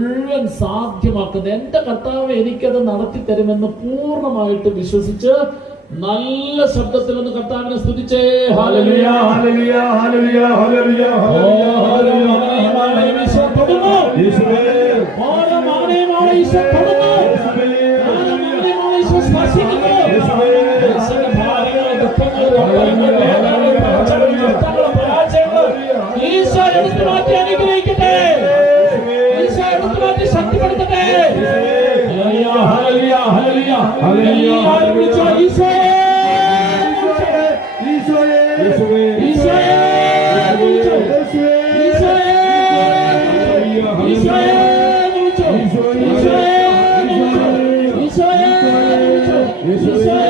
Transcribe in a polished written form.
മുഴുവൻ സാധ്യമാക്കുന്ന എന്റെ കർത്താവ് എനിക്കത് നടത്തി തരുമെന്ന് പൂർണ്ണമായിട്ട് വിശ്വസിച്ച് നല്ല ശബ്ദത്തിൽ ഒന്ന് കർത്താവിനെ സ്തുതിച്ചേ. ഹല്ലേലൂയ, ഹല്ലേലൂയ, ഹല്ലേലൂയ, ഹല്ലേലൂയ, ഹല്ലേലൂയ. ഈശോ തൊടുന്നു. യേശുവേ. ഓരോ മകനെയും ഈശോ തൊടുന്നു. ഓരോ മകനെയും ഈശോ സ്പർശിക്കുന്നു. യേശുവേ. യേശുവിന്റെ ഭാരങ്ങൾ, ദുഃഖങ്ങൾ, വേദനകൾ, പരാജയങ്ങൾ ഈശോ എടുത്തു മാറ്റി അനുഗ്രഹിക്കട്ടെ. ഈശോ എടുത്തു മാറ്റി ശക്തിപ്പെടുത്തട്ടെ. ഹല്ലേലൂയ, ഹല്ലേലൂയ, ഹല്ലേലൂയ, ഹല്ലേലൂയ. വിളിച്ചോ ഈശോയെ, ഈശോയെ, ഈശോയെ, ഈശോയെ, വിളിച്ചോ ഈശോയെ, ഈശോയെ, വിളിച്ചോ ഈശോയെ, ഈശോയെ, വിളിച്ചോ ഈശോയെ, ഈശോയെ.